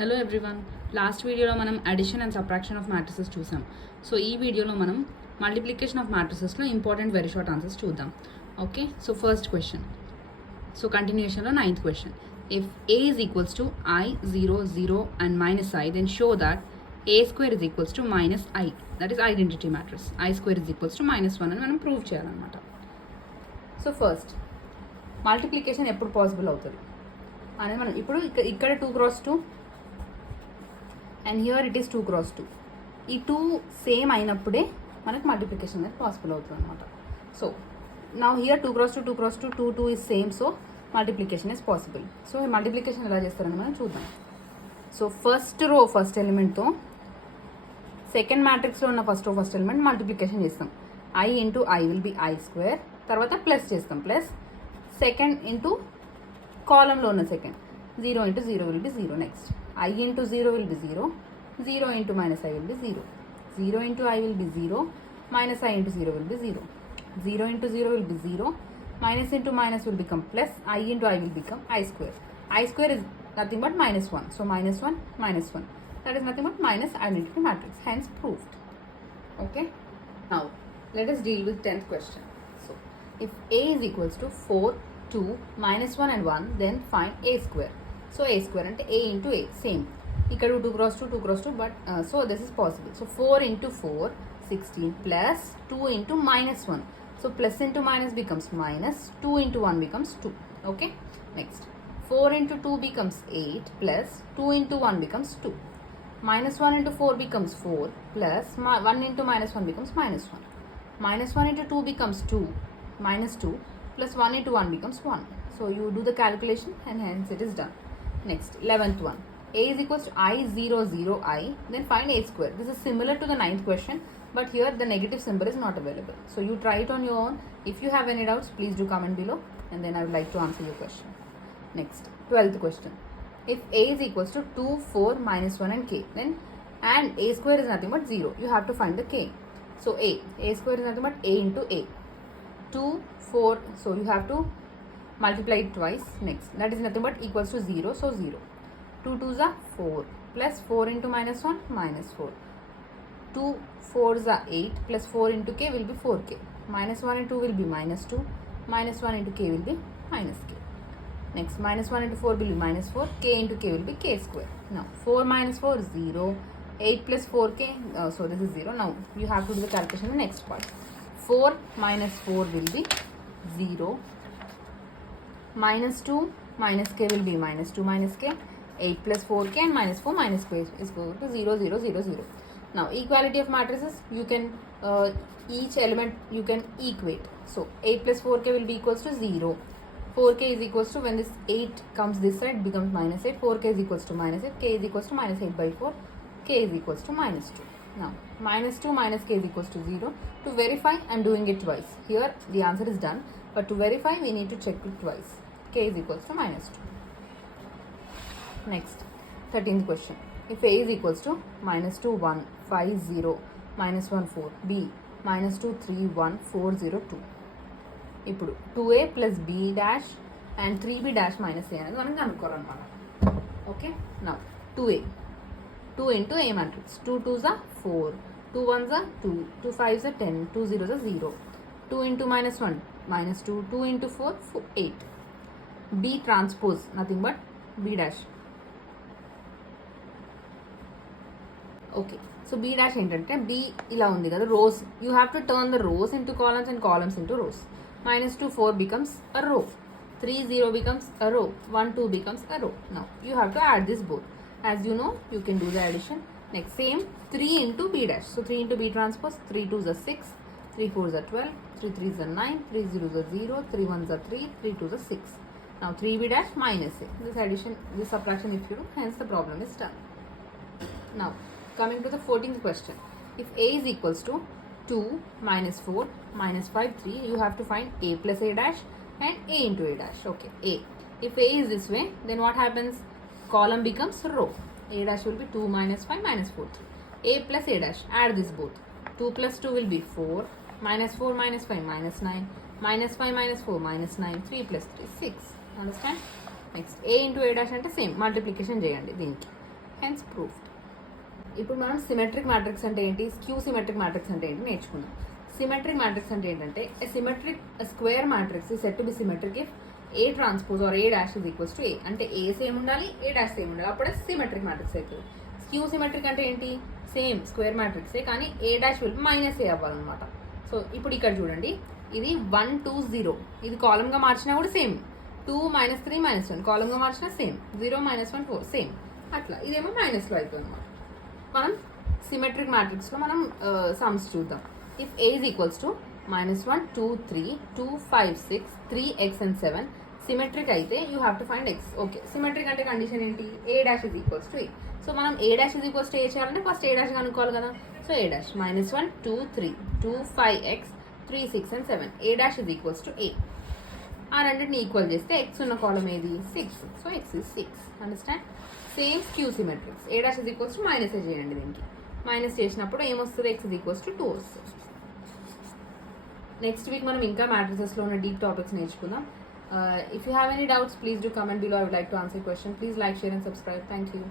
Hello everyone, last వీడియోలో మనం addition and subtraction of matrices చూసాం. సో ఈ వీడియోలో మనం మల్టిప్లికేషన్ ఆఫ్ మ్యాట్రిసెస్లో ఇంపార్టెంట్ వెరీ షార్ట్ ఆన్సర్స్ చూద్దాం. Okay, so first question. So కంటిన్యూషన్లో 9th question. If A is equals to i 0 0 and minus i, then show that A square is equals to minus I, that is identity matrix. I square is equals to -1 అని మనం prove చేయాలన్నమాట. So first multiplication ఎప్పుడు పాసిబుల్ అవుతుంది అనేది మనం ఇప్పుడు ఇక్కడ 2 cross 2 and here it is 2 cross 2. ఈ 2 సేమ్ అయినప్పుడే మనకు మల్టిప్లికేషన్ అనేది పాసిబుల్ అవుతుంది అనమాట. సో నా here 2 cross 2 2 cross 2 2 2 is same, so multiplication is possible. So ఈ మల్టిప్లికేషన్ ఎలా చేస్తారని మనం చూద్దాం. సో ఫస్ట్ రో ఫస్ట్ ఎలిమెంట్తో సెకండ్ మ్యాట్రిక్స్లో ఉన్న first row first element multiplication చేస్తాం. I into i will be i square, తర్వాత ప్లస్ చేస్తాం, ప్లస్ సెకండ్ ఇంటూ కాలంలో ఉన్న second 0 into 0 will be 0. Next I into 0 will be 0, 0 into minus I will be 0, 0 into I will be 0, minus I into 0 will be 0, 0 into 0 will be 0, minus into minus will become plus, I into I will become I square. I square is nothing but -1, so -1 -1, that is nothing but minus identity matrix, hence proved. Okay, now let us deal with 10th question. So if A is equals to 4 2 -1 and 1, then find A square. So ఏ స్క్వేర్ అంటే ఏ ఇంటూ ఏ సేమ్, ఇక్కడ 2 cross 2 2 cross 2, but so this is possible. So 4 into 4 16 ప్లస్ 2 into -1, so plus into minus becomes minus, 2 into 1 becomes 2. Okay, next 4 into 2 becomes 8 ప్లస్ 2 into 1 becomes 2, -1 into 4 becomes 4 ప్లస్ 1 into -1 becomes -1, -1 into 2 becomes 2, -2 plus 1 into 1 becomes 1. So you do the calculation and hence it is done. Next 11th one, A is equals to I 0 0 I, then find A square. This is similar to the 9th question, but here the negative symbol is not available. So you try it on your own. If you have any doubts, please do comment below and then I would like to answer your question. Next 12th question. If A is equals to 2 4 -1 and k, then and A square is nothing but 0, you have to find the k. So A square is nothing but A into A, 2 4, so you have to multiply it twice. Next, that is nothing but equals to 0, so 0, 2 2s are 4 plus 4 into -1 -4, 2 4s are 8 plus 4 into k will be 4k, -1 into 2 will be -2, -1 into k will be -k. Next, -1 into 4 will be -4, k into k will be k square. Now 4 - 4 0, 8 plus 4k, so this is 0. Now you have to do the calculation in the next part. 4 minus 4 will be 0, -2 minus k will be -2 minus k, 8 plus 4k and -4 minus k is equal to 0 0 0 0. Now equality of matrices, you can each element you can equate. So 8 plus 4k will be equals to 0, 4k is equals to, when this 8 comes this side becomes -8, 4k is equals to -8, k is equals to -8 by 4, k is equals to -2. Now -2 minus k is equals to 0. To verify, I am doing it twice. Here the answer is done, but to verify we need to check it twice. K is equals to -2. Next 13th question. If A is equals to -2 1 5 0 -1 4, B -2 3 1 4 0 2. ఇప్పుడు 2a plus b dash and 3b dash minus a అనేది మనం కనుక్కోవాలన్నమాట. Okay, now 2a, 2 into a matrix, 2 2s are 4, 2 1s are 2, 2 5s are 10, 2 0s are 0, 2 into -1 -2, 2 into 4 8. B transpose nothing but b dash. Okay, so b dash ఏంటంటే b ఇలా ఉంది కదా, rows, you have to turn the rows into columns and columns into rows. -2 4 becomes a row, 3 0 becomes a row, 1 2 becomes a row. Now you have to add this both. As you know, you can do the addition. Next, same 3 into b dash, so 3 into b transpose, 3 2s are 6, 3 4s are 12, 3 3s are 9, 3 0s are 0, 3 1s are 3, 3 2s are 6. Now 3b dash minus a, this addition, this subtraction if you do, hence the problem is done. Now coming to the 14th question. If A is equals to 2 -4 -5 3, you have to find A plus A dash and A into A dash. Okay, A. If A is this way, then what happens? Column becomes row. A dash will be 2 -5 -4 3. A plus A dash, add this both. 2 plus 2 will be 4, -4 -5 -9, -5 -4 -9, 3 plus 3 6. Understand? Next, A into A dash అంటే same multiplication చేయండి దీనికి. Hence proofed. ఇప్పుడు మనం symmetric matrix అంటే ఏంటి, skew symmetric matrix అంటే ఏంటి నేర్చుకుందాం. సిమెట్రిక్ మ్యాట్రిక్స్ అంటే ఏంటంటే symmetric square matrix said to be symmetric if A transpose or A dash is equals to A. అంటే ఏ సేమ్ ఉండాలి, ఏ డాష్ సేమ్ ఉండాలి, అప్పుడే సిమెట్రిక్ మ్యాట్రిక్స్ అవుతుంది. స్క్యూ సిమెట్రిక్ అంటే ఏంటి, సేమ్ స్క్వేర్ మ్యాట్రిక్సే కానీ A dash will minus A అవ్వాలన్నమాట. సో ఇప్పుడు ఇక్కడ చూడండి, ఇది 1 2 0, ఇది కాలమ్గా మార్చినా కూడా సేమ్. 2 -3 -1 కాలమ్గా మార్చినా సేమ్. 0 -1 4 సేమ్. అట్లా ఇదేమో మైనస్లో అవుతుంది అనమాట. మనం సిమెట్రిక్ మ్యాట్రిక్స్లో మనం సమ్స్ చూద్దాం. If A is equals to -1 2 3 2 5 6 3x and 7 symmetric అయితే you have to find x. Okay, symmetric అంటే కండిషన్ ఏంటి, A dash is equals to A. So మనం A dash is equals to A చేయాలంటే ఫస్ట్ ఏ డాష్ కనుక్కోవాలి కదా. So A dash -1 2 3 2 5x 3 6 and 7 A dash is equals to A. ఆ రెండింటిని ఈక్వల్ చేస్తే x ఉన్న కాలం ఏది 6. So x is 6. Understand. Same skew symmetrics A dash is equals to minus A చేయండి. దీనికి మైనస్ చేసినప్పుడు ఏమొస్తుంది, ఎక్స్ ఇస్ ఈక్వల్స్ టు 2 వస్తుంది. నెక్స్ట్ వీక్ మనం ఇంకా మ్యాట్రిసెస్లో ఉన్న డీప్ టాపిక్స్ నేర్చుకుందాం. If you have any doubts, please do comment below. I would like to answer your question. Please like, share and subscribe. Thank you.